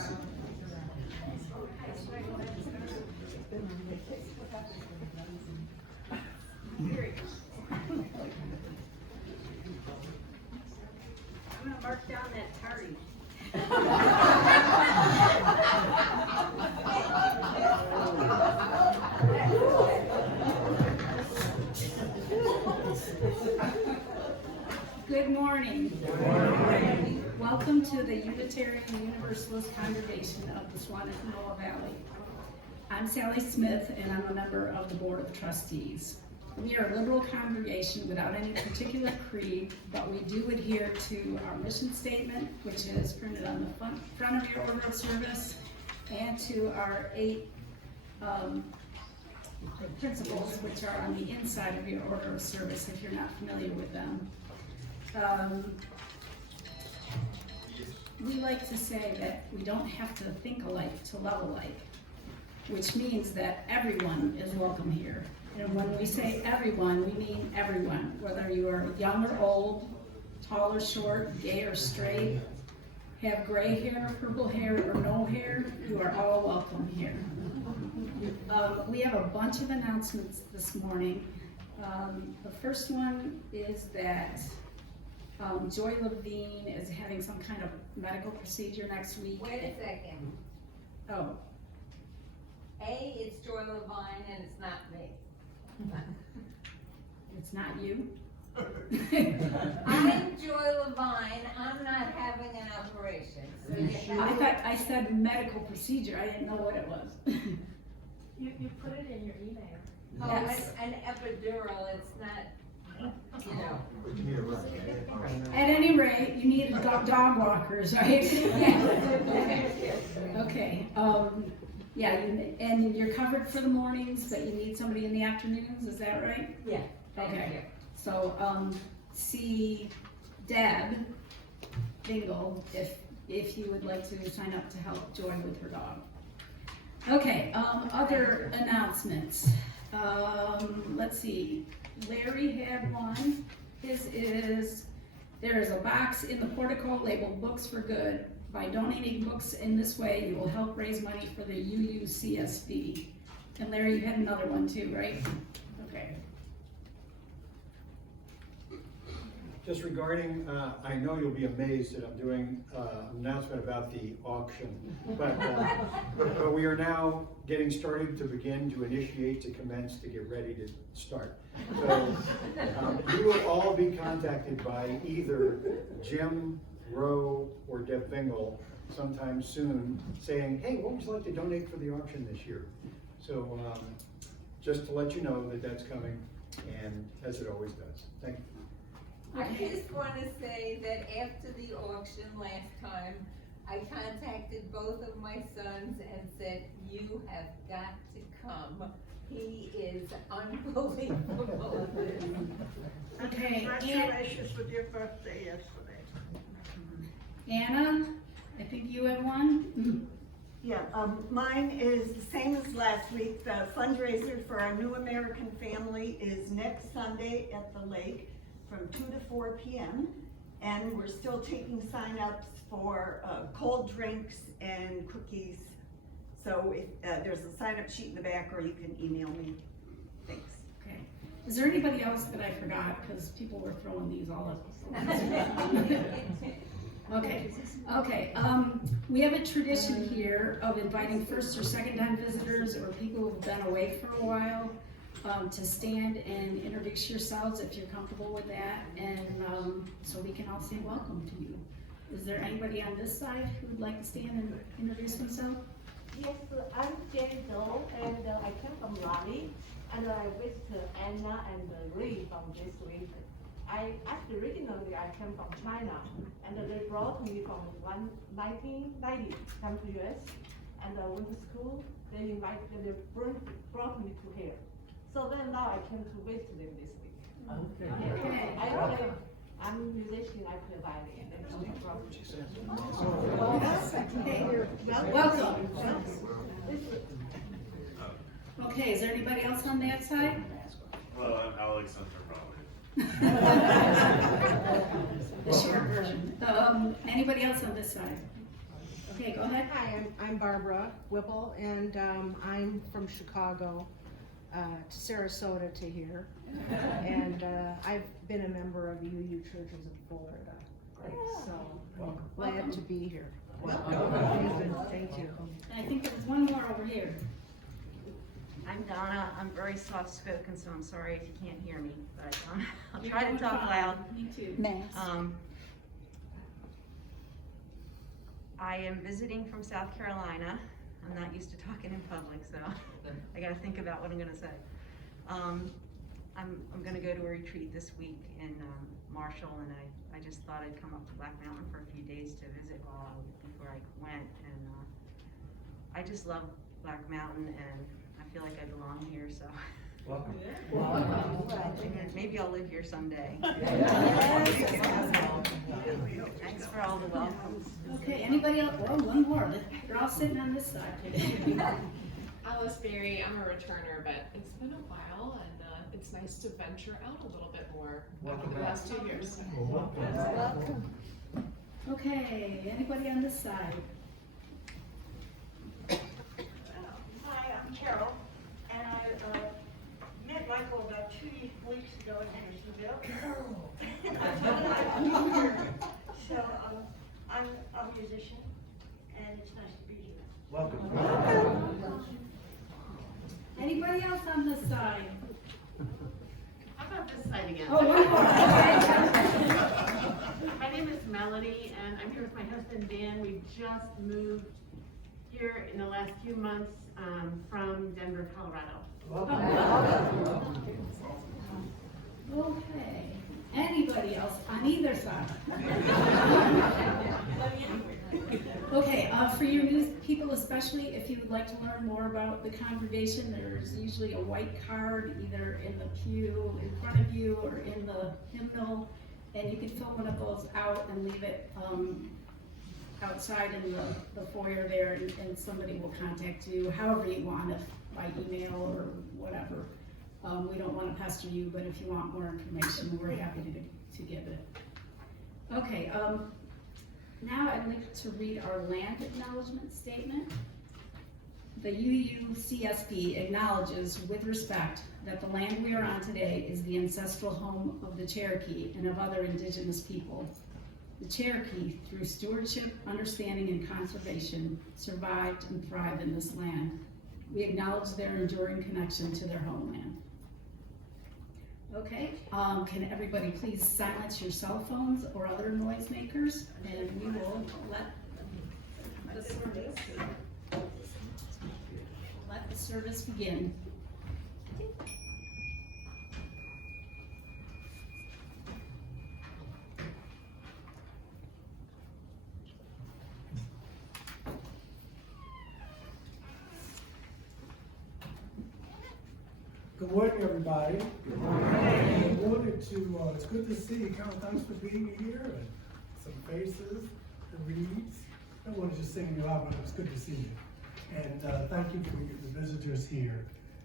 I'm gonna mark down that tardy. Good morning. Good morning. Welcome to the Unitarian Universalist Congregation of the Swananoa Valley. I'm Sally Smith, and I'm a member of the Board of Trustees. We are a liberal congregation without any particular creed, but we do adhere to our mission statement, which is printed on the front of your order of service, and to our 8 principles, which are on the inside of your order of service if you're not familiar with them. We like to say that we don't have to think alike to love alike, which means that everyone is welcome here. And when we say everyone, we mean everyone, whether you are young or old, tall or short, gay or straight, have gray hair, purple hair, or no hair, you are all welcome here. We have a bunch of announcements this morning. The first one is that Joy Levine is having some kind of medical procedure next week. Wait a second. Oh, It's Joy Levine and it's not me. it's not you? I'm Joy Levine, I'm not having an operation. So you I have- thought I said medical procedure, I didn't know what it was. You put it in your email. Oh, Yes. it's an epidural, it's not, you know. At any rate, you need dog walkers, right? Okay, yeah, and you're covered for the mornings, but you need somebody in the afternoons, is that right? Yeah. Thank Okay. you. So, see Deb Bingle if you would like to sign up to help Joy with her dog. Okay, other announcements. Let's see, Larry had one. There is a box in the portico labeled Books for Good. By donating books in this way, you will help raise money for the UUCSB. And Larry, you had another one too, right? Okay. Just regarding, I know you'll be amazed that I'm doing an announcement about the auction, but we are now getting started to begin to initiate, to commence, to get ready to start. So you will all be contacted by either Jim Rowe or Deb Bingle sometime soon saying, hey, what would you like to donate for the auction this year? So just to let you know that that's coming, and as it always does. Thank you. I just want to say that after the auction last time, I contacted both of my sons and said, you have got to come. He is unbelievable at this. Okay, Congratulations with your birthday yesterday. Anna, I think you have one? Yeah, mine is the same as last week. The fundraiser for our New American Family is next Sunday at the lake from 2 to 4 p.m. And we're still taking sign-ups for cold drinks and cookies. So if there's a sign-up sheet in the back, or you can email me. Thanks. Okay. Is there anybody else that I forgot? Because people were throwing these all up. Okay, we have a tradition here of inviting first or second time visitors or people who've been away for a while to stand and introduce yourselves if you're comfortable with that, and so we can all say welcome to you. Is there anybody on this side who would like to stand and introduce themselves? Yes, I'm Jane Doe, and I came from Raleigh, and I visited Anna and Lee from this week. Originally I came from China, and they brought me from 1990 come to US, and I went to school. They brought me to here. So then now I came to visit them this week. Okay. I'm a musician, I play violin. Okay, welcome. Okay, is there anybody else on that side? Well, I'm Alexander probably. The short version. Anybody else on this side? Okay, go ahead. Hi, I'm Barbara Whipple, and I'm from Chicago to Sarasota to here. And I've been a member of the UU Churches of Florida. So I'm glad to be here. Thank you. And I think there was one more over here. I'm Donna. I'm very soft spoken, so I'm sorry if you can't hear me, but I'll You're try to doing talk fine. loud. Me too. I am visiting from South Carolina. I'm not used to talking in public, so I gotta think about what I'm gonna say. I'm gonna go to a retreat this week in Marshall, and I just thought I'd come up to Black Mountain for a few days to visit before I went, and I just love Black Mountain, and I feel like I belong here, so. Welcome. Maybe I'll live here someday. Thanks for all the welcomes. Okay, anybody else? Oh, one more. They're all sitting on this side. Alice Berry, I'm a returner, but it's been a while, and it's nice to venture out a little bit more over the last 2 years. Okay, anybody on this side? Hi, I'm Carol, and I met Michael about 2 weeks ago in Hendersonville. So I'm a musician, and it's nice to be here. Welcome. Anybody else on this side? How about this side again? Oh, one more. My name is Melody, and I'm here with my husband Dan. We just moved here in the last few months from Denver, Colorado. Okay. Anybody else on either side? Okay, for your new people especially, if you would like to learn more about the congregation, there's usually a white card either in the pew in front of you or in the hymnal, and you can fill one of those out and leave it outside in the foyer there, and somebody will contact you however you want, if by email or whatever. We don't want to pester you, but if you want more information, we're happy to give it. Okay, now I'd like to read our land acknowledgement statement. The UUCSB acknowledges with respect that the land we are on today is the ancestral home of the Cherokee and of other indigenous people. The Cherokee, through stewardship, understanding, and conservation, survived and thrived in this land. We acknowledge their enduring connection to their homeland. Okay, can everybody please silence your cell phones or other noisemakers, and we will let the service begin. Good morning, everybody. Good morning. I wanted to, it's good to see you. Carol, thanks for being here, and some faces, the reads. I don't want to just sing you out, but it's good to see you. And thank you for the visitors here.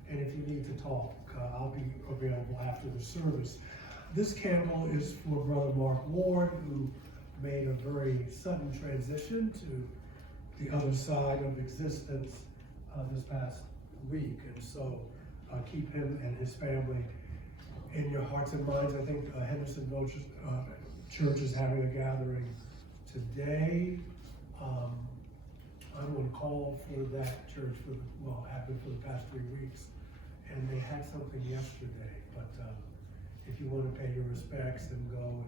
And if you need to talk, I'll be available after the service. This candle is for Brother Mark Ward, who made a very sudden transition to the other side of existence this past week. And so keep him and his family in your hearts and minds. I think Hendersonville Church is having a gathering today. I'm on call for that church happened for the past 3 weeks, and they had something yesterday. But if you want to pay your respects and go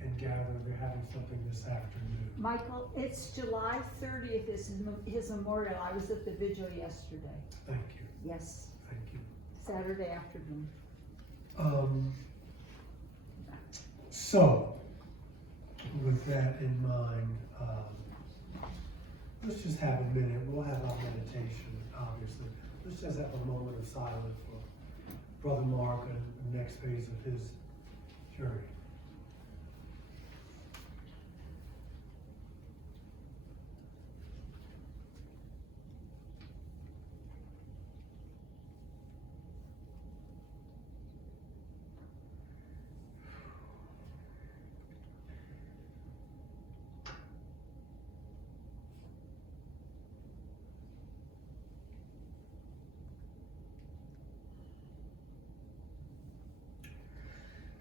and gather, they're having something this afternoon. Michael, it's July 30th is his memorial. I was at the vigil yesterday. Thank you. Yes, Thank you. Saturday afternoon. So, with that in mind, let's just have a minute. We'll have our meditation, obviously. Let's just have a moment of silence for Brother Mark and the next phase of his journey.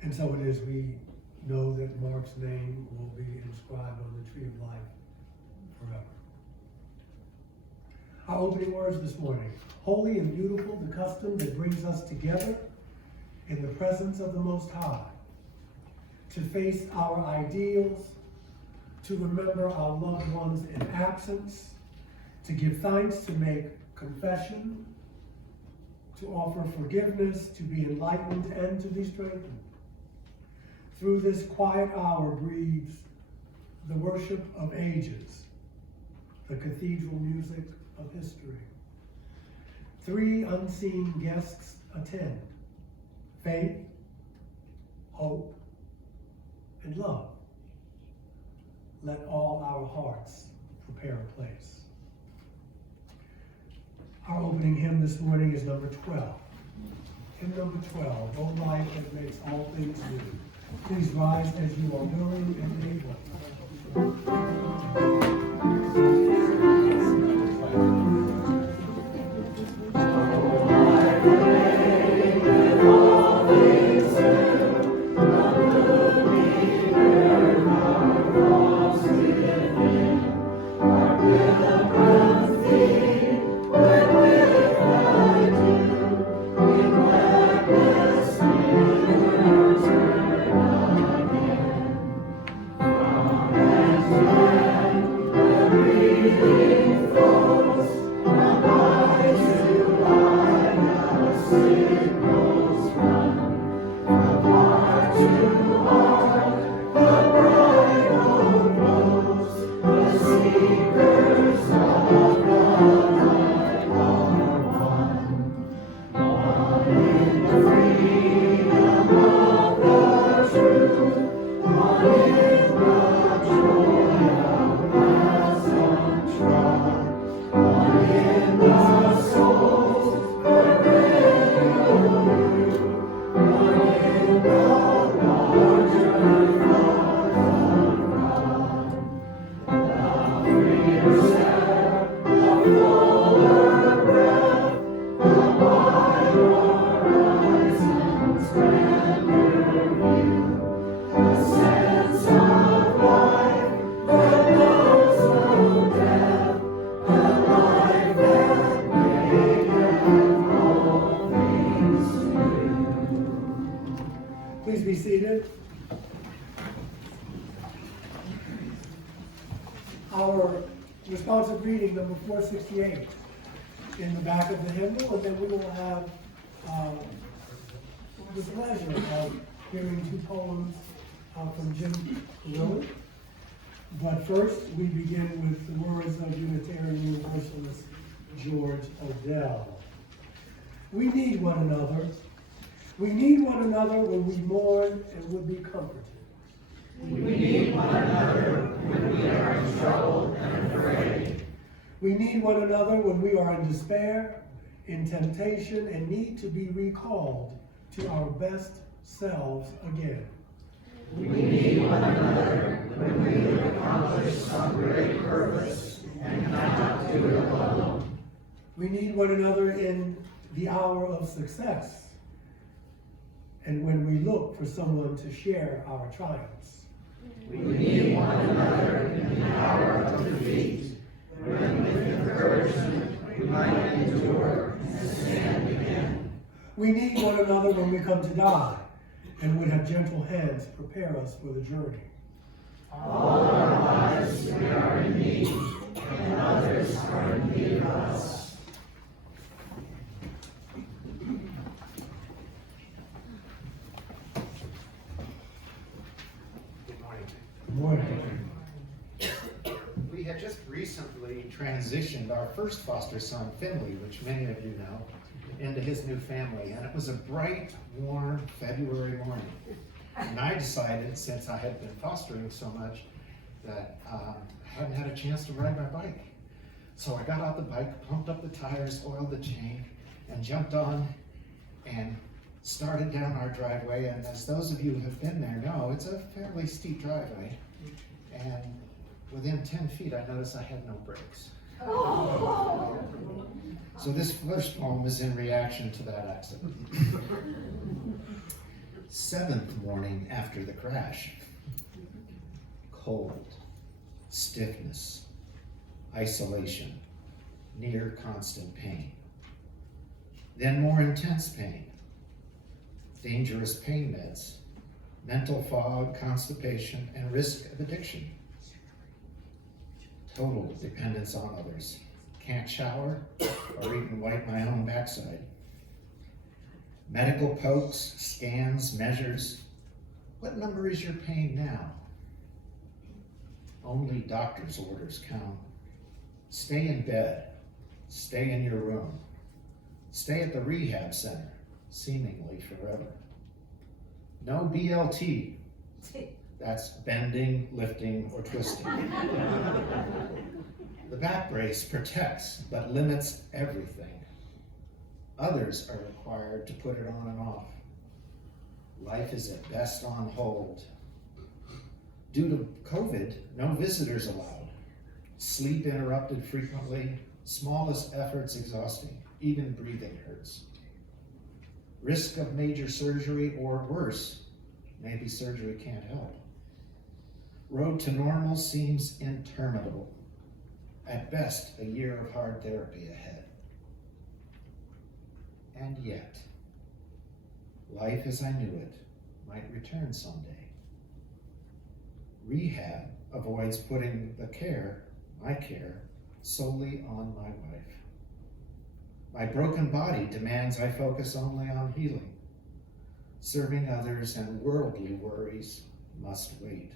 And so it is, we know that Mark's name will be inscribed on the tree of life forever. Our opening words this morning: holy and beautiful the custom that brings us together in the presence of the Most High, to face our ideals, to remember our loved ones in absence, to give thanks, to make confession, to offer forgiveness, to be enlightened, and to be strengthened. Through this quiet hour breathes the worship of ages, the cathedral music of history. 3 unseen guests attend: faith, hope, and love. Let all our hearts prepare a place. Our opening hymn this morning is number 12. Hymn number 12, O Life that makes all things new. Please rise as you are willing and able. Please be seated. Our responsive reading, number 468, in the back of the hymnal, and then we will have the pleasure of hearing 2 poems from Jim Lillard. But first, we begin with the words of Unitarian Universalist George Odell. We need one another. We need one another when we mourn and would be comforted. We need one another when we are in trouble and afraid. We need one another when we are in despair, in temptation, and need to be recalled to our best selves again. We need one another when we have accomplished some great purpose and cannot do it alone. We need one another in the hour of success, and when we look for someone to share our triumphs. We need one another in the hour of defeat, when with encouragement we might endure and stand again. We need one another when we come to die, and would have gentle hands prepare us for the journey. All our lives we are in need, and others are in need of us. Good morning. We had just recently transitioned our first foster son, Finley, which many of you know, into his new family. And it was a bright, warm February morning. And I decided, since I had been fostering so much, that I hadn't had a chance to ride my bike. So I got out the bike, pumped up the tires, oiled the chain, and jumped on and started down our driveway. And as those of you who have been there know, it's a fairly steep driveway. And within 10 feet, I noticed I had no brakes. So this first poem is in reaction to that accident. 7th morning after the crash. Cold, stiffness, isolation, near constant pain. Then more intense pain, dangerous pain meds, mental fog, constipation, and risk of addiction. Total dependence on others. Can't shower or even wipe my own backside. Medical pokes, scans, measures. What number is your pain now? Only doctor's orders count. Stay in bed. Stay in your room. Stay at the rehab center, seemingly forever. No BLT. That's bending, lifting, or twisting. The back brace protects, but limits everything. Others are required to put it on and off. Life is at best on hold. Due to COVID, no visitors allowed. Sleep interrupted frequently, smallest efforts exhausting, even breathing hurts. Risk of major surgery or worse, maybe surgery can't help. Road to normal seems interminable. At best, a year of hard therapy ahead. And yet, life as I knew it might return someday. Rehab avoids putting the care, my care, solely on my wife. My broken body demands I focus only on healing. Serving others and worldly worries must wait.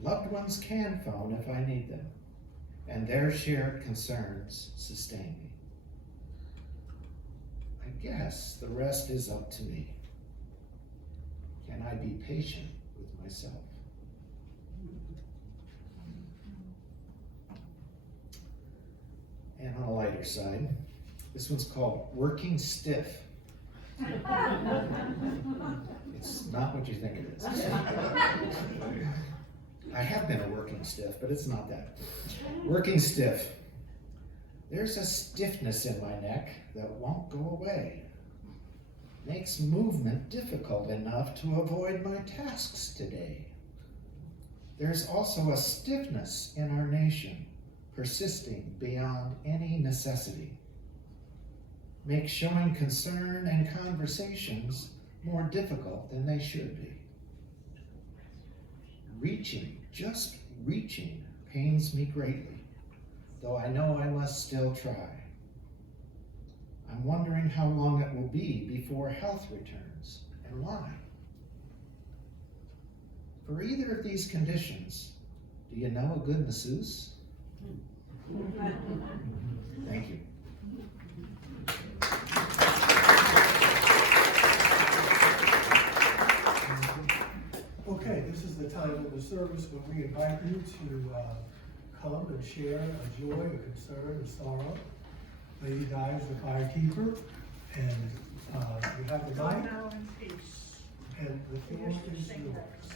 Loved ones can phone if I need them, and their shared concerns sustain me. I guess the rest is up to me. Can I be patient with myself? And on a lighter side, this one's called Working Stiff. It's not what you think it is. I have been a working stiff, but it's not that. Working stiff. There's a stiffness in my neck that won't go away. Makes movement difficult enough to avoid my tasks today. There's also a stiffness in our nation, persisting beyond any necessity. Makes showing concern and conversations more difficult than they should be. Reaching, just reaching, pains me greatly, though I know I must still try. I'm wondering how long it will be before health returns, and why. For either of these conditions, do you know a good masseuse? Thank you. Okay, this is the time of the service when we invite you to come and share a joy, a concern, a sorrow. Lady Di is the firekeeper, and you have the mic, and the floor is yours.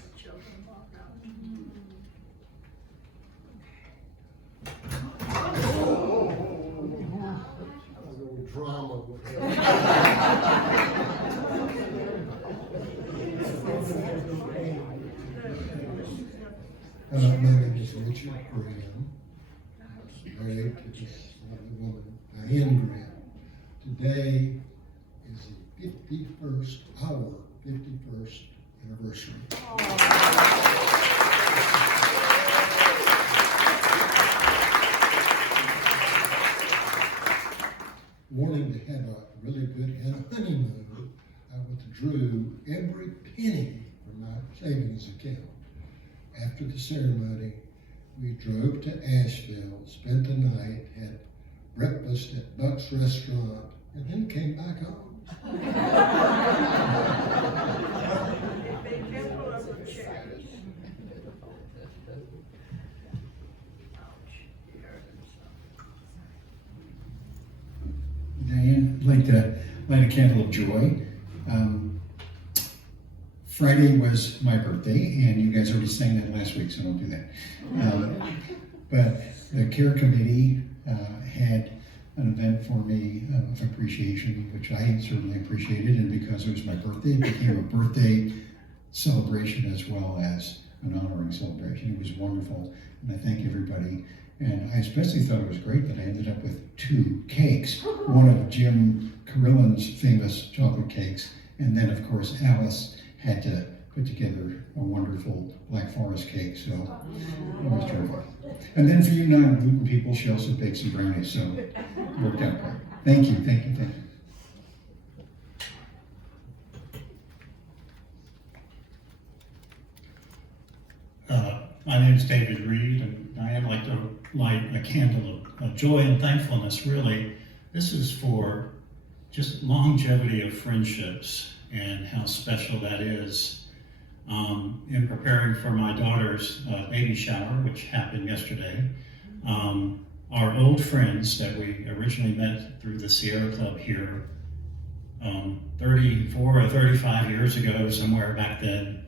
Drama with my name is Richard Graham, married to this lovely woman, Diane Graham. Today is the 51st anniversary. Wanting to have a really good honeymoon, I withdrew every penny from my savings account. After the ceremony, we drove to Asheville, spent the night, had breakfast at Buck's Restaurant, and then came back home. Be careful of the cherries. Diane, I'd like to light a candle of joy. Friday was my birthday, and you guys already sang that last week, so don't do that. But the care committee had an event for me of appreciation, which I certainly appreciated, and because it was my birthday, it became a birthday celebration as well as an honoring celebration. It was wonderful, and I thank everybody. And I especially thought it was great that I ended up with 2 cakes, one of Jim Carillin's famous chocolate cakes, and then of course Alice had to put together a wonderful Black Forest cake, so it was terrific. And then for you non-gluten people, she also baked some brownies, so it worked out great. Thank you, thank you, thank you. My name is David Reed, and I like to light a candle of joy and thankfulness, really. This is for just longevity of friendships and how special that is. In preparing for my daughter's baby shower, which happened yesterday, our old friends that we originally met through the Sierra Club here 34 or 35 years ago, somewhere back then,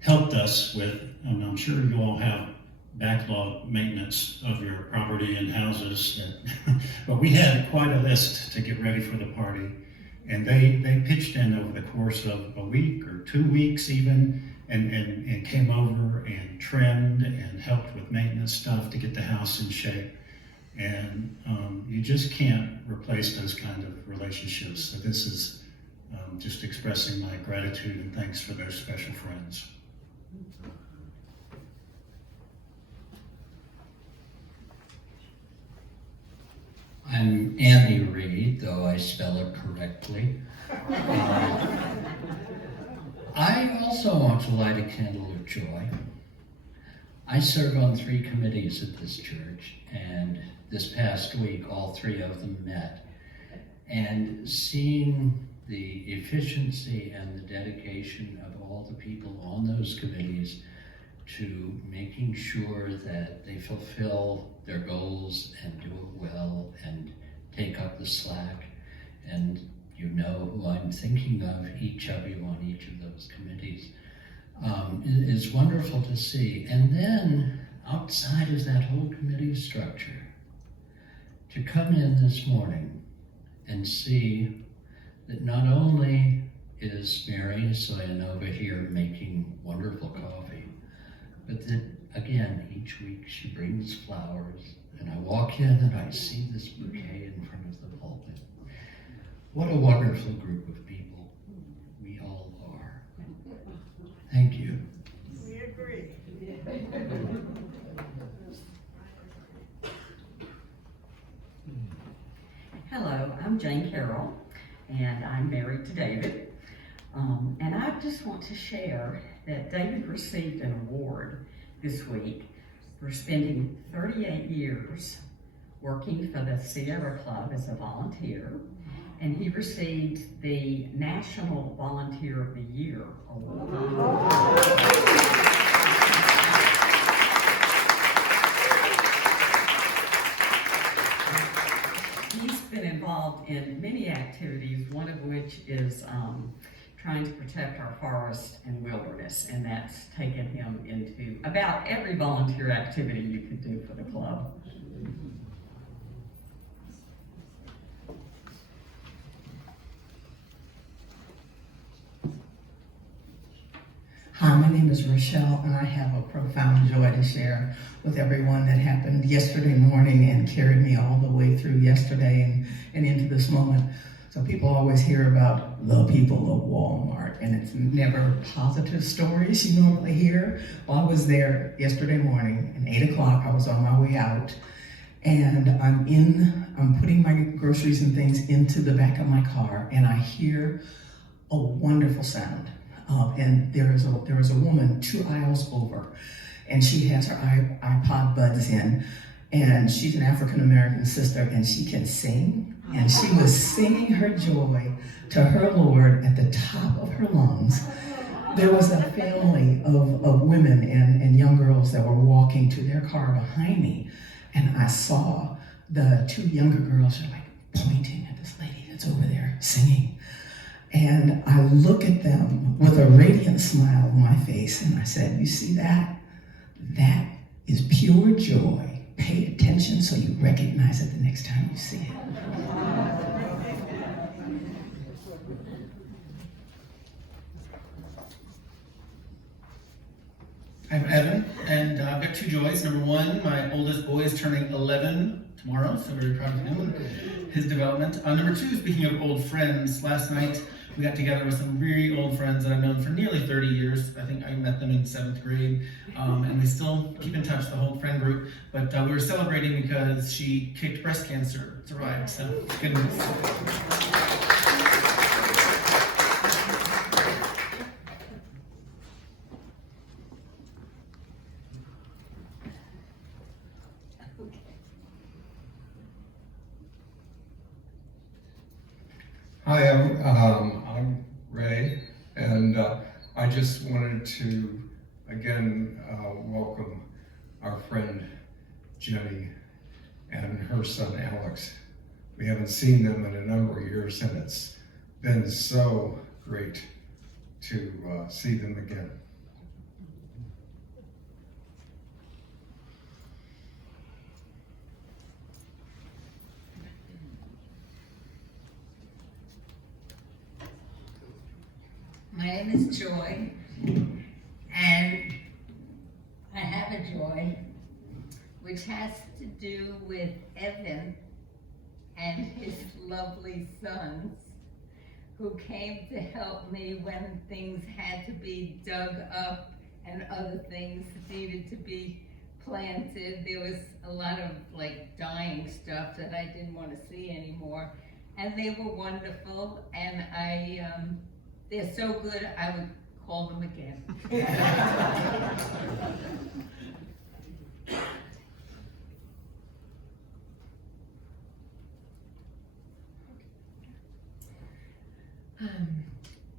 helped us with, and I'm sure you all have backlog maintenance of your property and houses, but we had quite a list to get ready for the party. And they pitched in over the course of a week or 2 weeks even, and came over and trimmed and helped with maintenance stuff to get the house in shape. And you just can't replace those kind of relationships. So this is just expressing my gratitude and thanks for those special friends. I'm Andy Reed, though I spell it correctly. I also want to light a candle of joy. I serve on 3 committees at this church, and this past week all 3 of them met. And seeing the efficiency and the dedication of all the people on those committees to making sure that they fulfill their goals and do it well and take up the slack. And you know who I'm thinking of, each of you on each of those committees. It's wonderful to see. And then outside of that whole committee structure, to come in this morning and see that not only is Mary Soyanova here making wonderful coffee, but that again, each week she brings flowers, and I walk in and I see this bouquet in front of the pulpit. What a wonderful group of people we all are. Thank you. We agree. Hello, I'm Jane Carroll, and I'm married to David. And I just want to share that David received an award this week for spending 38 years working for the Sierra Club as a volunteer, and he received the National Volunteer of the Year award. He's been involved in many activities, one of which is trying to protect our forest and wilderness, and that's taken him into about every volunteer activity you could do for the club. Hi, my name is Rochelle, and I have a profound joy to share with everyone that happened yesterday morning and carried me all the way through yesterday and into this moment. So people always hear about the people of Walmart, and it's never positive stories you normally hear. Well, I was there yesterday morning, and 8 o'clock, I was on my way out, and I'm putting my groceries and things into the back of my car, and I hear a wonderful sound. And there is a woman 2 aisles over, and she has her iPod buds in, and she's an African-American sister, and she can sing, and she was singing her joy to her Lord at the top of her lungs. There was a family of women and young girls that were walking to their car behind me, and I saw the 2 younger girls are like pointing at this lady that's over there singing. And I look at them with a radiant smile on my face, and I said, you see that? That is pure joy pay attention so you recognize it the next time you see it. I'm Evan, and I've got two joys. Number one, my oldest boy is turning 11 tomorrow, so very proud of him and his development. Number two, speaking of old friends, last night we got together with some really old friends that I've known for nearly 30 years. I think I met them in 7th grade, and we still keep in touch, the whole friend group. But we were celebrating because she kicked breast cancer, survived, so good news. Hi, I'm Ray, and I just wanted to again welcome our friend Jenny and her son Alex. We haven't seen them in a number of years, and it's been so great to see them again. My name is Joy, and I have a joy which has to do with Evan and his lovely sons who came to help me when things had to be dug up and other things needed to be planted. There was a lot of like dying stuff that I didn't want to see anymore, and they were wonderful, and they're so good, I would call them again.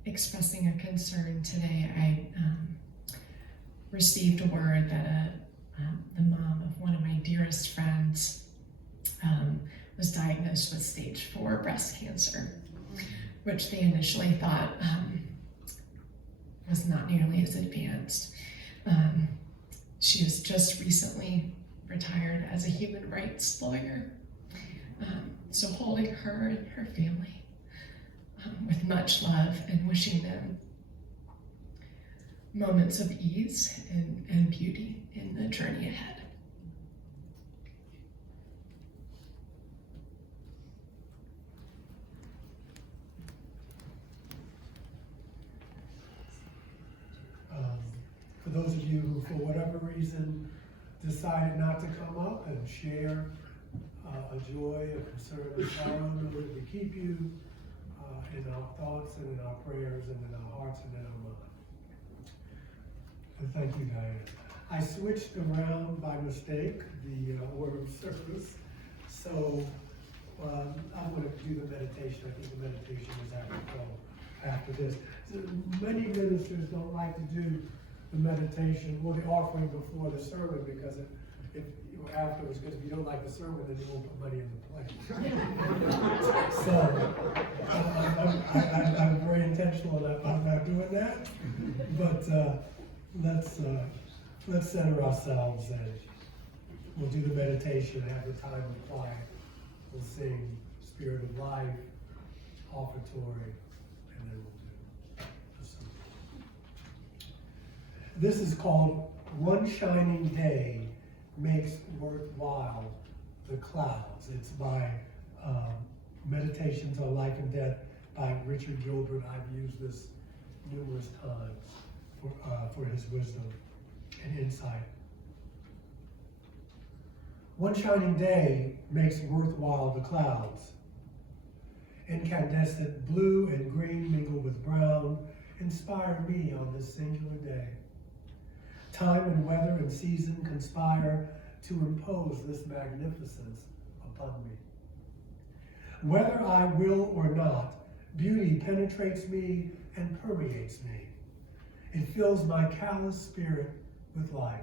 Expressing a concern today, I received a word that the mom of one of my dearest friends was diagnosed with stage 4 breast cancer, which they initially thought was not nearly as advanced. She was just recently retired as a human rights lawyer. So holding her and her family with much love and wishing them moments of ease and beauty in the journey ahead. For those of you who, for whatever reason, decided not to come up and share a joy, a concern, a sorrow, know that we keep you in our thoughts and in our prayers and in our hearts and in our minds. And thank you, Diane. I switched around by mistake the order of service, so I'm going to do the meditation. I think the meditation is after this. So many ministers don't like to do the meditation or the offering before the sermon because if afterwards, because if you don't like the sermon, then you won't put money in the plate. So I'm very intentional about not doing that. But let's center ourselves and we'll do the meditation, have the time of quiet. We'll sing Spirit of Life, offertory, and then we'll do the sermon. This is called One Shining Day Makes Worthwhile the Clouds. It's by Meditations on Life and Death by Richard Gilbert. I've used this numerous times for his wisdom and insight. One shining day makes worthwhile the clouds. Incandescent blue and green mingle with brown, inspire me on this singular day. Time and weather and season conspire to impose this magnificence upon me. Whether I will or not, beauty penetrates me and permeates me. It fills my callous spirit with life.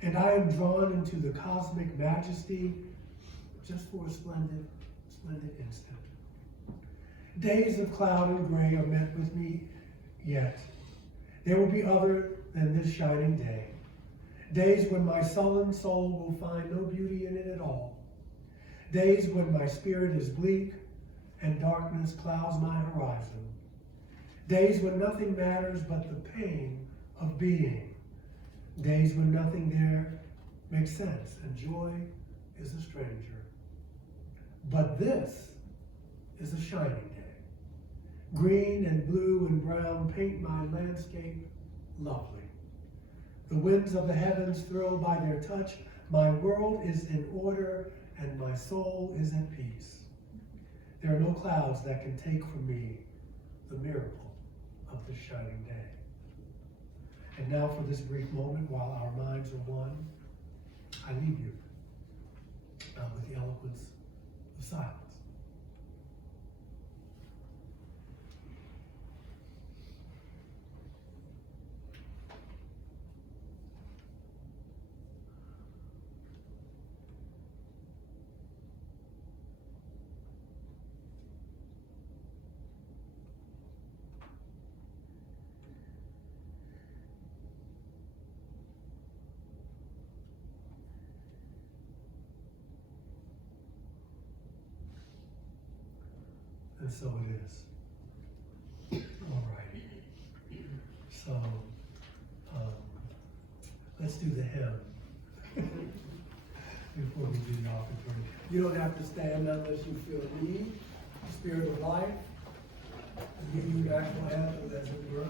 And I am drawn into the cosmic majesty just for a splendid instant. Days of cloud and gray are met with me yet. There will be other than this shining day. Days when my sullen soul will find no beauty in it at all. Days when my spirit is bleak and darkness clouds my horizon. Days when nothing matters but the pain of being. Days when nothing there makes sense and joy is a stranger. But this is a shining day. Green and blue and brown paint my landscape lovely. The winds of the heavens thrill by their touch. My world is in order and my soul is at peace. There are no clouds that can take from me the miracle of this shining day. And now for this brief moment, while our minds are one, I leave you with the eloquence of silence. And so it is. All right. So, let's do the hymn before we do the offertory. You don't have to stand unless you feel a need. Spirit of life. I'll give you an actual anthem as it were.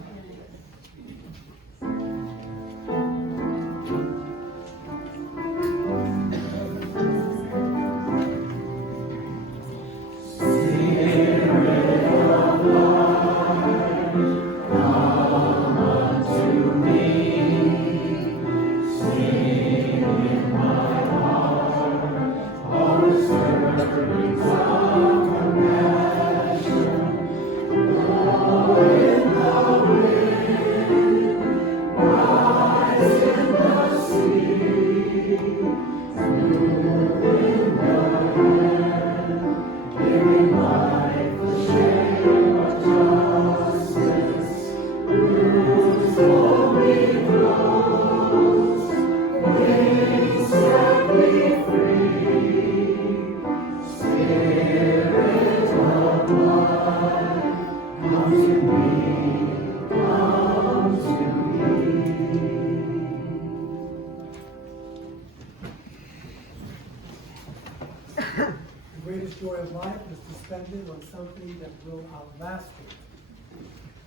The greatest joy of life is to spend it on something that will outlast it.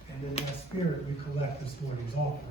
And in that spirit, we collect this morning's offering.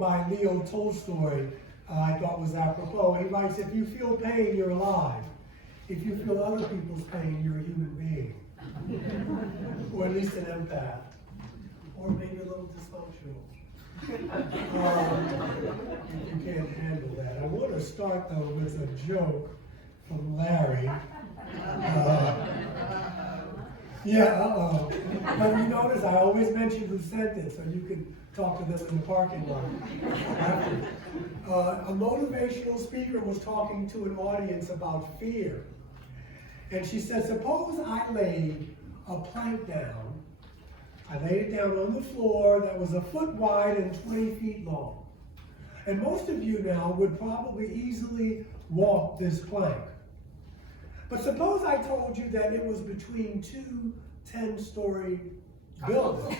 By Leo Tolstoy, I thought was apropos. He writes, if you feel pain, you're alive. If you feel other people's pain, you're a human being. Or at least an empath. Or maybe a little little dysfunctional. You can't handle that. I want to start though with a joke from Larry. But you notice I always mention who sent it, so you can talk to them in the parking lot. A motivational speaker was talking to an audience about fear. And she said, suppose I laid a plank down. I laid it down on the floor that was 1 foot wide and 20 feet long. And most of you now would probably easily walk this plank. But suppose I told you that it was between 2 10-story buildings.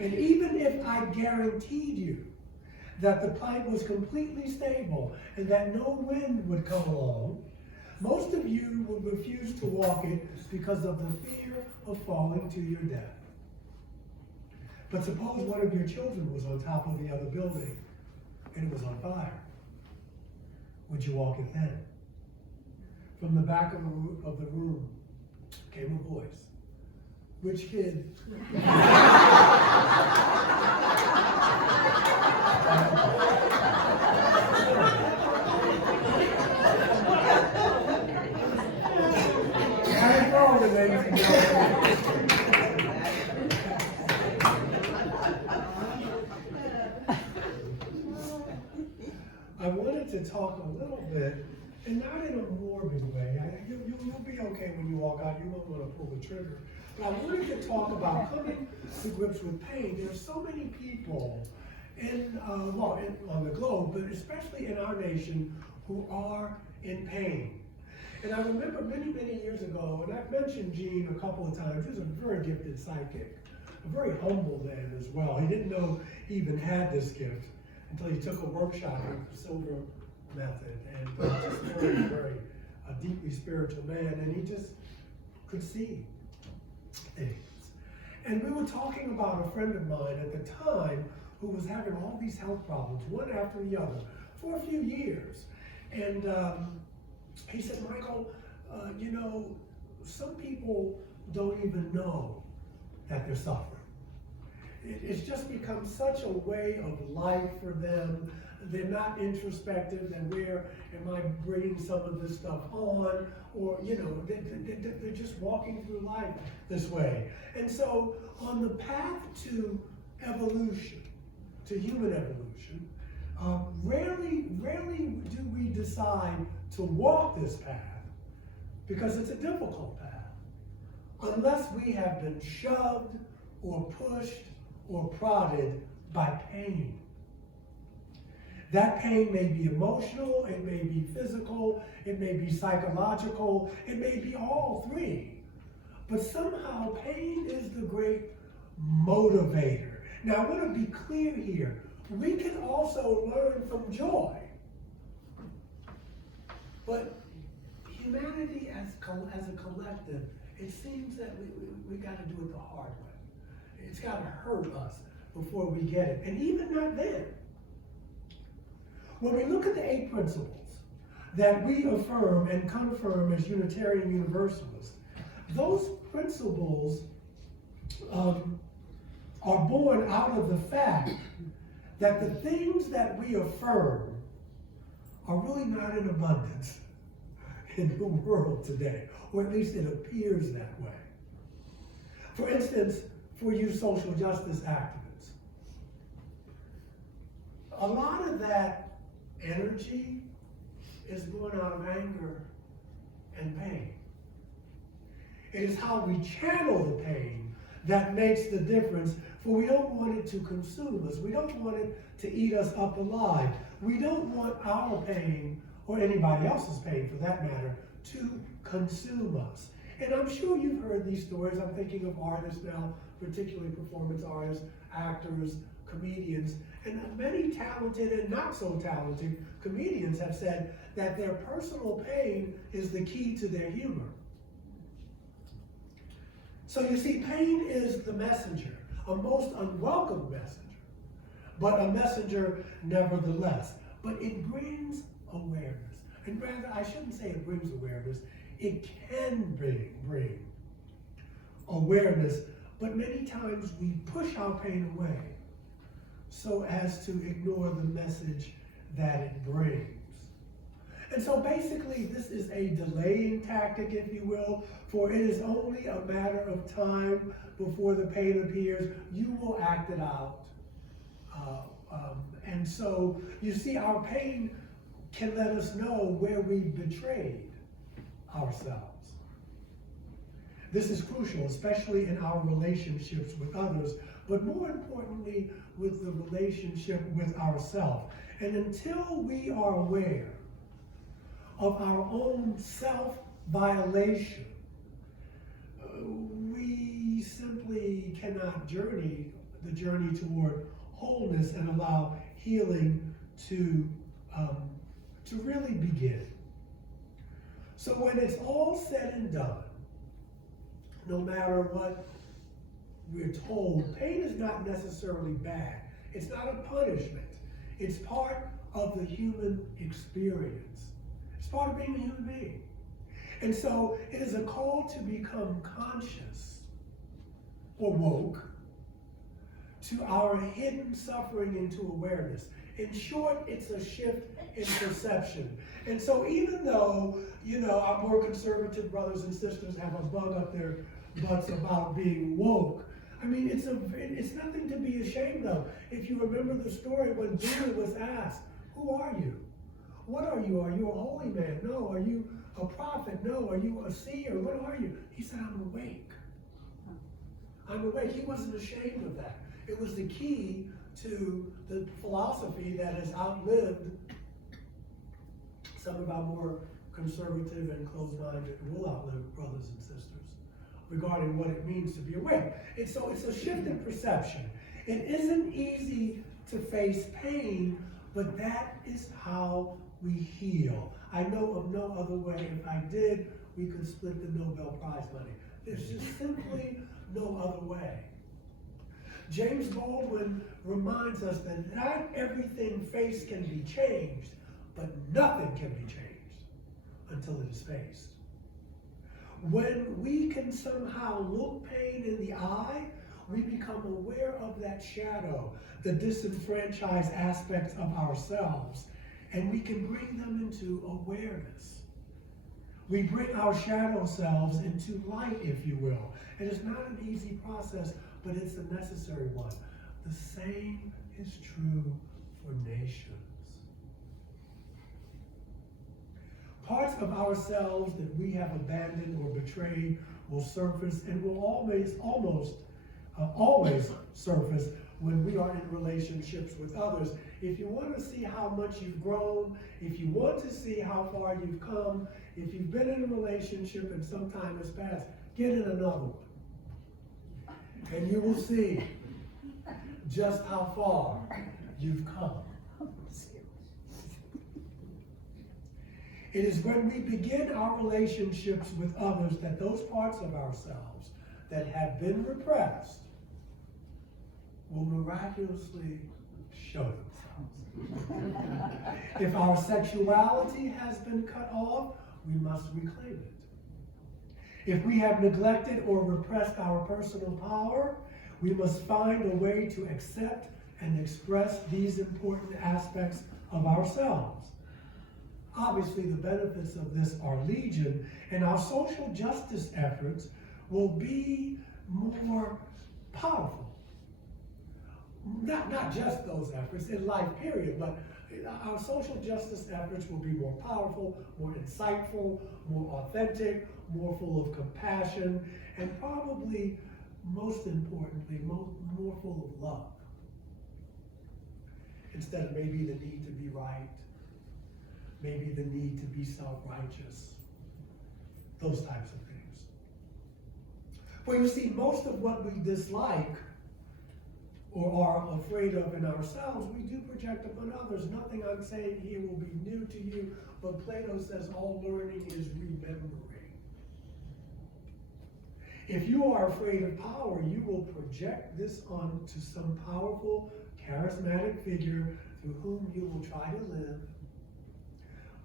And even if I guaranteed you that the plank was completely stable and that no wind would come along, most of you would refuse to walk it because of the fear of falling to your death. But suppose one of your children was on top of the other building and it was on fire. Would you walk it then? From the back of the room came a voice. Which kid? I wanted to talk a little bit, and not in a morbid way. You'll be okay when you walk out. You won't want to pull the trigger. But I wanted to talk about coming to grips with pain. There's so many people on the globe, but especially in our nation, who are in pain. And I remember many, many years ago, and I've mentioned Gene a couple of times. He was a very gifted psychic, a very humble man as well. He didn't know he even had this gift until he took a workshop in the Silver Method, and just very deeply spiritual man, and he just could see things. And we were talking about a friend of mine at the time who was having all these health problems, one after the other, for a few years. And he said, Michael, some people don't even know that they're suffering. It's just become such a way of life for them. They're not introspective, and where am I bringing some of this stuff on? Or, they're just walking through life this way. And so on the path to evolution, to human evolution, rarely do we decide to walk this path because it's a difficult path, unless we have been shoved or pushed or prodded by pain. That pain may be emotional, it may be physical, it may be psychological, it may be all three. But somehow pain is the great motivator. Now I want to be clear here. We can also learn from joy. But humanity as a collective, it seems that we got to do it the hard way. It's got to hurt us before we get it. And even not then. When we look at the 8 principles that we affirm and confirm as Unitarian Universalists, those principles are born out of the fact that the things that we affirm are really not in abundance in the world today, or at least it appears that way. For instance, for you social justice activists, a lot of that energy is born out of anger and pain. It is how we channel the pain that makes the difference, for we don't want it to consume us. We don't want it to eat us up alive. We don't want our pain, or anybody else's pain for that matter, to consume us. And I'm sure you've heard these stories. I'm thinking of artists now, particularly performance artists, actors, comedians, and many talented and not so talented comedians have said that their personal pain is the key to their humor. So you see, pain is the messenger, a most unwelcome messenger, but a messenger nevertheless. But it brings awareness. And rather, I shouldn't say it brings awareness, it can bring awareness but many times we push our pain away so as to ignore the message that it brings. And so basically this is a delaying tactic, if you will, for it is only a matter of time before the pain appears. You will act it out. And so you see, our pain can let us know where we betrayed ourselves. This is crucial, especially in our relationships with others, but more importantly, with the relationship with ourselves. And until we are aware of our own self-violation, we simply cannot journey the journey toward wholeness and allow healing to really begin. So when it's all said and done, no matter what we're told, pain is not necessarily bad. It's not a punishment. It's part of the human experience. It's part of being a human being. And so it is a call to become conscious or woke to our hidden suffering into awareness. In short, it's a shift in perception. And so even though, our more conservative brothers and sisters have a bug up their butts about being woke, I mean, it's nothing to be ashamed of. If you remember the story when David was asked, who are you? What are you? Are you a holy man? No. Are you a prophet? No. Are you a seer? What are you? He said, I'm awake. I'm awake. He wasn't ashamed of that. It was the key to the philosophy that has outlived some of our more conservative and closed-minded, and will outlive brothers and sisters, regarding what it means to be awake. And so it's a shift in perception. It isn't easy to face pain, but that is how we heal. I know of no other way. If I did, we could split the Nobel Prize money. There's just simply no other way. James Baldwin reminds us that not everything faced can be changed, but nothing can be changed until it is faced. When we can somehow look pain in the eye, we become aware of that shadow, the disenfranchised aspects of ourselves, and we can bring them into awareness. We bring our shadow selves into light, if you will. And it's not an easy process, but it's a necessary one. The same is true for nations. Parts of ourselves that we have abandoned or betrayed will surface and will always surface when we are in relationships with others. If you want to see how much you've grown, if you want to see how far you've come, if you've been in a relationship and some time has passed, get in another one. And you will see just how far you've come. It is when we begin our relationships with others that those parts of ourselves that have been repressed will miraculously show themselves. If our sexuality has been cut off, we must reclaim it. If we have neglected or repressed our personal power, we must find a way to accept and express these important aspects of ourselves. Obviously, the benefits of this are legion, and our social justice efforts will be more powerful. Not just those efforts in life, period, but our social justice efforts will be more powerful, more insightful, more authentic, more full of compassion, and probably, most importantly, more full of love. Instead of maybe the need to be right, maybe the need to be self-righteous, those types of things. For you see, most of what we dislike or are afraid of in ourselves, we do project upon others. Nothing I'm saying here will be new to you, but Plato says all learning is remembering. If you are afraid of power, you will project this onto some powerful, charismatic figure through whom you will try to live.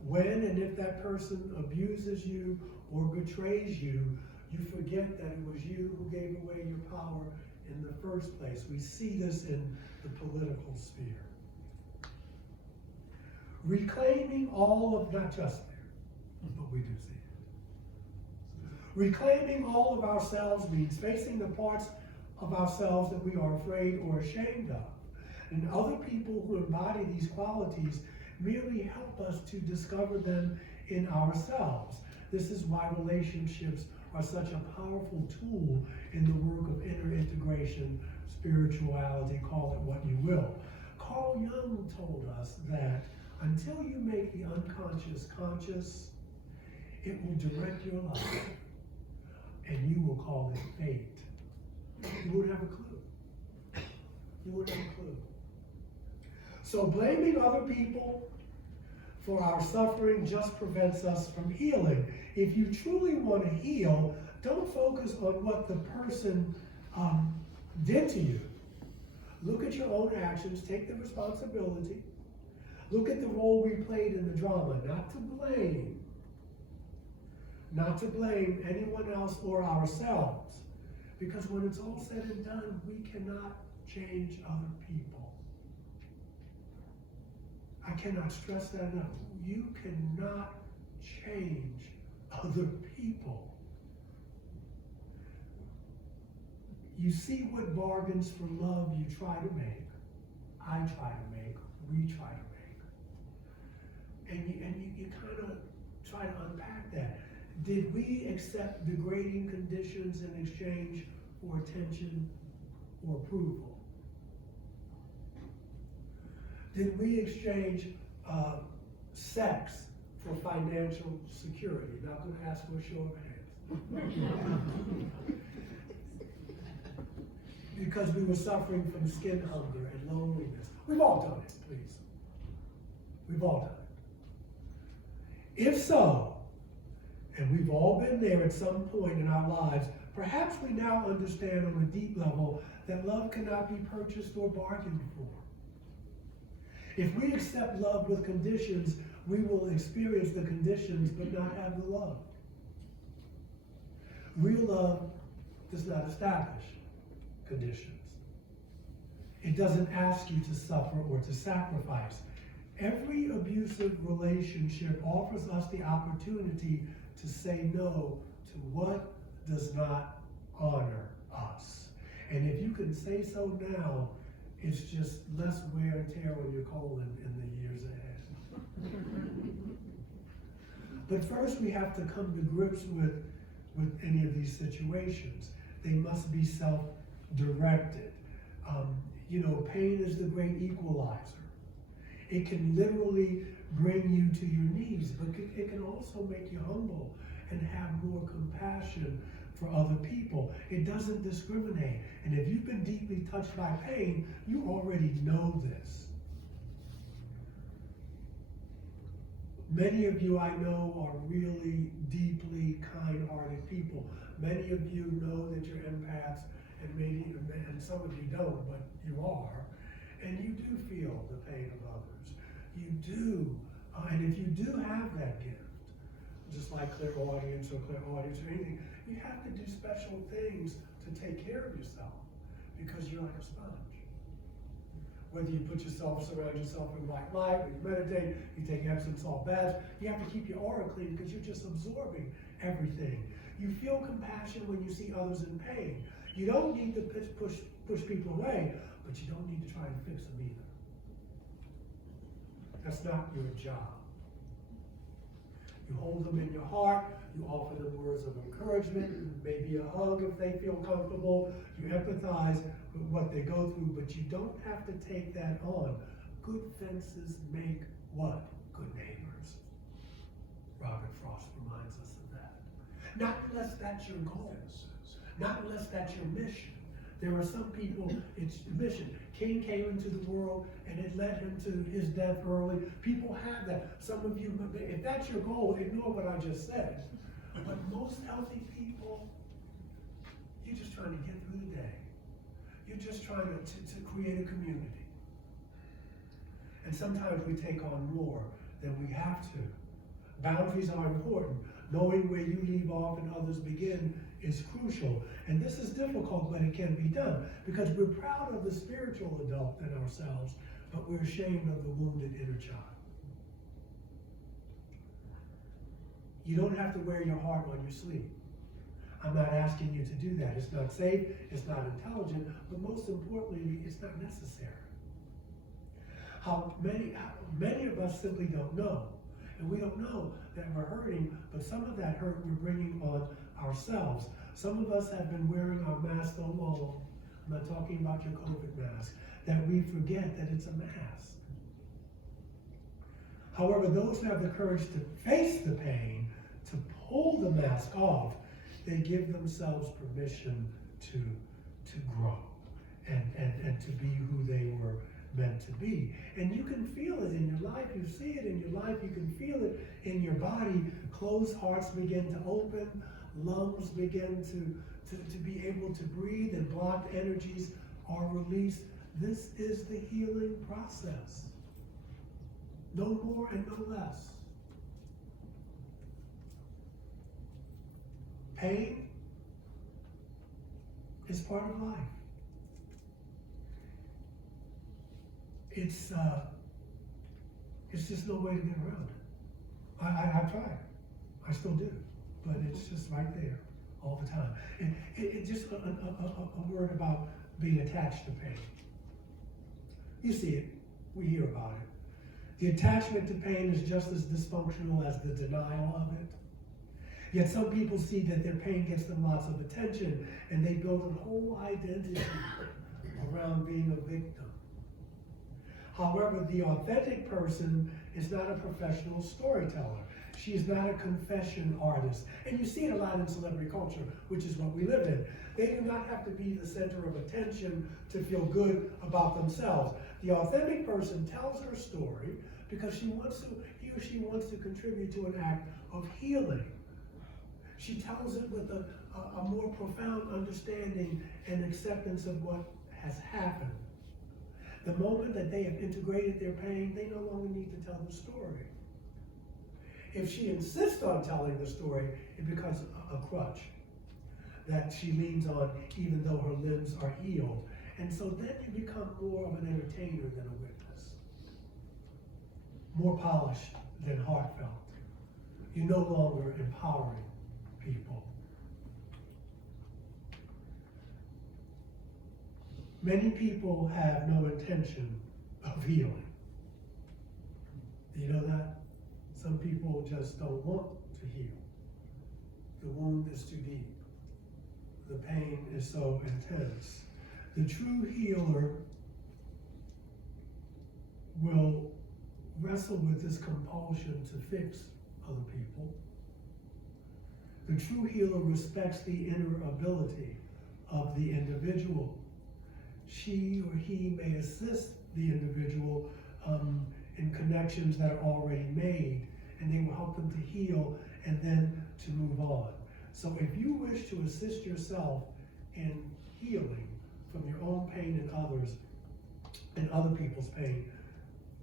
When and if that person abuses you or betrays you, You forget that it was you who gave away your power in the first place. We see this in the political sphere. Reclaiming all of, not just there, but we do see it. Reclaiming all of ourselves means facing the parts of ourselves that we are afraid or ashamed of. And other people who embody these qualities merely help us to discover them in ourselves. This is why relationships are such a powerful tool in the work of inner integration, spirituality, call it what you will. Carl Jung told us that until you make the unconscious conscious, it will direct your life, and you will call it fate. You wouldn't have a clue. You wouldn't have a clue. So blaming other people for our suffering just prevents us from healing. If you truly want to heal, don't focus on what the person did to you. Look at your own actions, take the responsibility. Look at the role we played in the drama, not to blame. Not to blame anyone else or ourselves. Because when it's all said and done, we cannot change other people. I cannot stress that enough. You cannot change other people. You see what bargains for love you try to make, I try to make, we try to make. And you kind of try to unpack that. Did we accept degrading conditions in exchange for attention or approval? Did we exchange sex for financial security? Not going to ask for a show of hands. Because we were suffering from skin hunger and loneliness. We've all done it, please. We've all done it. If so, and we've all been there at some point in our lives, perhaps we now understand on a deep level that love cannot be purchased or bargained for. If we accept love with conditions, we will experience the conditions but not have the love. Real love does not establish conditions. It doesn't ask you to suffer or to sacrifice. Every abusive relationship offers us the opportunity to say no to what does not honor us. And if you can say so now, it's just less wear and tear on your colon in the years ahead. But first we have to come to grips with any of these situations. They must be self-directed. Pain is the great equalizer. It can literally bring you to your knees, but it can also make you humble and have more compassion for other people. It doesn't discriminate. And if you've been deeply touched by pain, you already know this. Many of you I know are really deeply kind-hearted people. Many of you know that you're empaths, and some of you don't, but you are. And you do feel the pain of others. You do. And if you do have that gift, just like clairaudience or anything, you have to do special things to take care of yourself because you're like a sponge. Whether you surround yourself in white light, or you meditate, you take Epsom salt baths, you have to keep your aura clean because you're just absorbing everything. You feel compassion when you see others in pain. You don't need to push people away, but you don't need to try and fix them either. That's not your job. You hold them in your heart, you offer them words of encouragement, maybe a hug if they feel comfortable, you empathize with what they go through, but you don't have to take that on. Good fences make what? Good neighbors. Robert Frost reminds us of that. Not unless that's your goal. Not unless that's your mission. There are some people, it's mission. Cain came into the world and it led him to his death early. People have that. Some of you, if that's your goal, ignore what I just said. But most healthy people, you're just trying to get through the day. You're just trying to create a community. And sometimes we take on more than we have to. Boundaries are important. Knowing where you leave off and others begin is crucial. And this is difficult, but it can be done because we're proud of the spiritual adult in ourselves, but we're ashamed of the wounded inner child. You don't have to wear your heart on your sleeve. I'm not asking you to do that. It's not safe, it's not intelligent, but most importantly, it's not necessary. How many of us simply don't know. And we don't know that we're hurting, but some of that hurt we're bringing on ourselves. Some of us have been wearing our mask so long, I'm not talking about your COVID mask, that we forget that it's a mask. However, those who have the courage to face the pain, to pull the mask off, they give themselves permission to grow and to be who they were meant to be. And you can feel it in your life. You see it in your life. You can feel it in your body. Closed hearts begin to open. Lungs begin to be able to breathe, and blocked energies are released. This is the healing process. No more and no less. Pain is part of life. It's just no way to get around it. I've tried. I still do. But it's just right there all the time. And it just a word about being attached to pain. You see it. We hear about it. The attachment to pain is just as dysfunctional as the denial of it. Yet some people see that their pain gets them lots of attention, and they build a whole identity around being a victim. However, the authentic person is not a professional storyteller. She is not a confession artist. And you see it a lot in celebrity culture, which is what we live in. They do not have to be the center of attention to feel good about themselves. The authentic person tells her story because he or she wants to contribute to an act of healing. She tells it with a more profound understanding and acceptance of what has happened. The moment that they have integrated their pain, they no longer need to tell the story. If she insists on telling the story, it becomes a crutch that she leans on even though her limbs are healed. And so then you become more of an entertainer than a witness. More polished than heartfelt. You're no longer empowering people. Many people have no intention of healing. Do you know that? Some people just don't want to heal. The wound is too deep. The pain is so intense. The true healer will wrestle with this compulsion to fix other people. The true healer respects the inner ability of the individual. She or he may assist the individual in connections that are already made, and they will help them to heal and then to move on. So if you wish to assist yourself in healing from your own pain and others and other people's pain,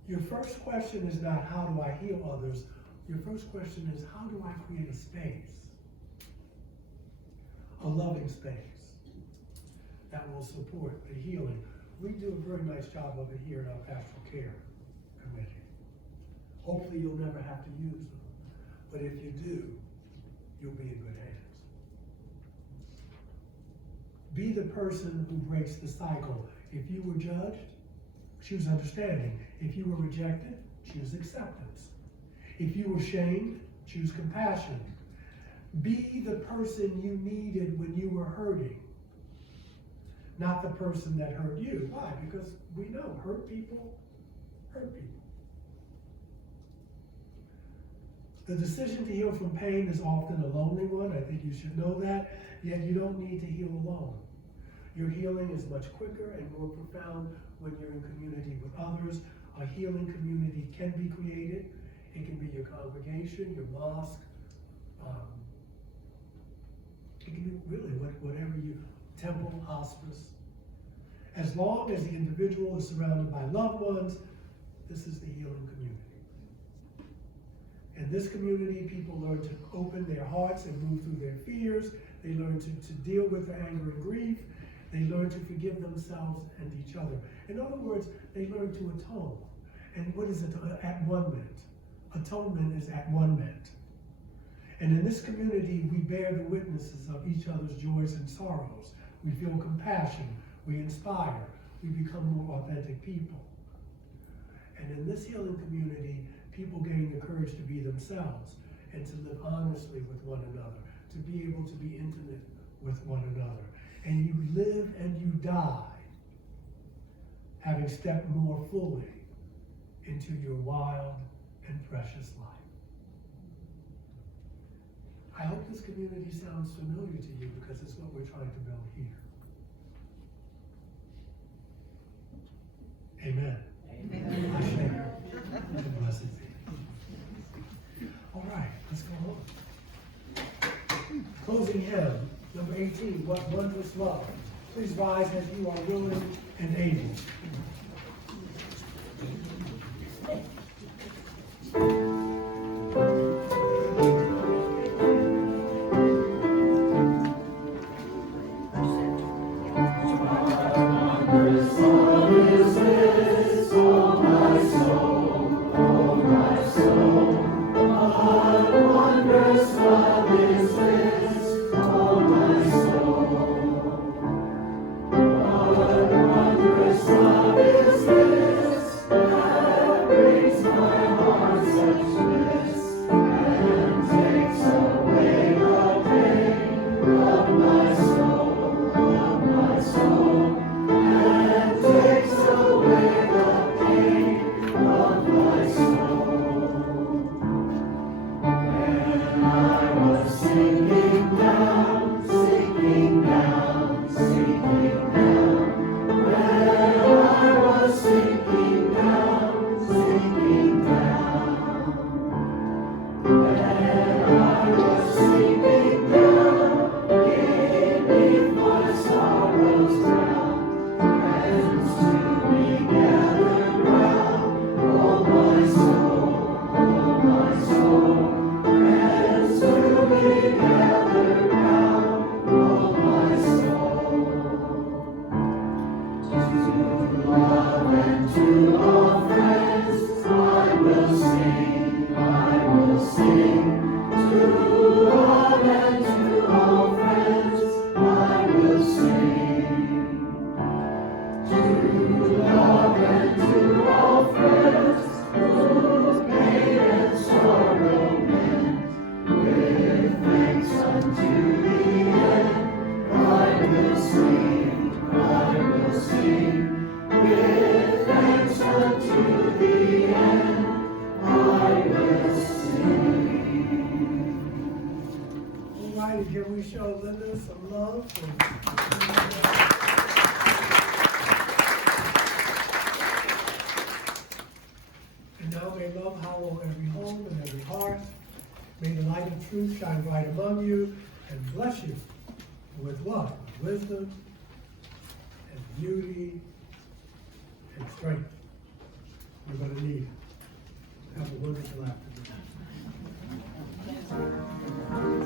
your first question is not how do I heal others? Your first question is how do I create a space, a loving space that will support the healing. We do a very nice job of it here in our pastoral care committee. Hopefully you'll never have to use them, but if you do, you'll be in good hands. Be the person who breaks the cycle. If you were judged, choose understanding. If you were rejected, choose acceptance. If you were shamed, choose compassion. Be the person you needed when you were hurting, not the person that hurt you. Why? Because we know hurt people hurt people. The decision to heal from pain is often a lonely one. I think you should know that. Yet you don't need to heal alone. Your healing is much quicker and more profound when you're in community with others. A healing community can be created. It can be your congregation, your mosque. It can be really whatever you, temple, hospice. As long as the individual is surrounded by loved ones, this is the healing community. In this community, people learn to open their hearts and move through their fears. They learn to deal with their anger and grief. They learn to forgive themselves and each other. In other words, they learn to atone. And what is it? At-one-ment. Atonement is at-one-ment. And in this community, we bear the witnesses of each other's joys and sorrows. We feel compassion. We inspire. We become more authentic people. And in this healing community, people gain the courage to be themselves and to live honestly with one another, to be able to be intimate with one another. And you live and you die having stepped more fully into your wild and precious life. I hope this community sounds familiar to you because it's what we're trying to build here. Amen. Amen. I share. Blessed be. All right, let's go on. Closing hymn, number 18, What Wondrous Love. Please rise as you are willing and able. Can we show Linda some love? And now may love howl every home and every heart. May the light of truth shine bright among you and bless you with what? With wisdom and beauty and strength. You're going to need. Have a wonderful afternoon.